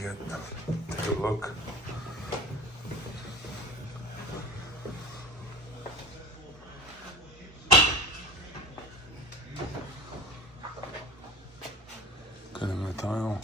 get. Take a look. Good in the tile.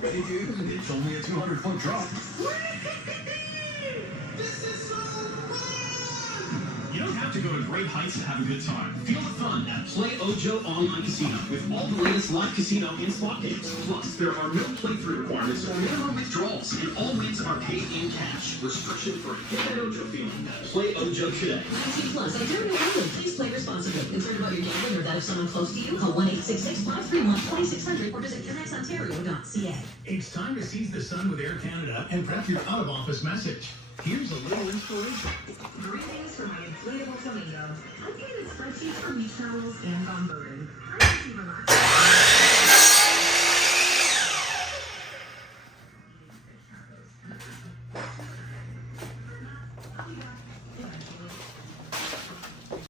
Hey dude, it's only a 200-foot drop. You don't have to go to great heights to have a good time. Feel the fun at Play Ojo Online Casino with all the latest live casino and slot games. Plus, there are no playthrough requirements or minimum withdrawals, and all wins are paid in cash. Restriction free. Get that Ojo feeling. Play Ojo today. 18 plus. I don't know how to. Please play responsibly. Concerned about your gambling or that of someone close to you? Call 1-866-531-2600 or visit connexontario.ca. It's time to seize the sun with Air Canada and prep your out-of-office message. Here's a little inspiration. Greetings from my inflatable flamingo. I created spreadsheets for beach towels and gumbo.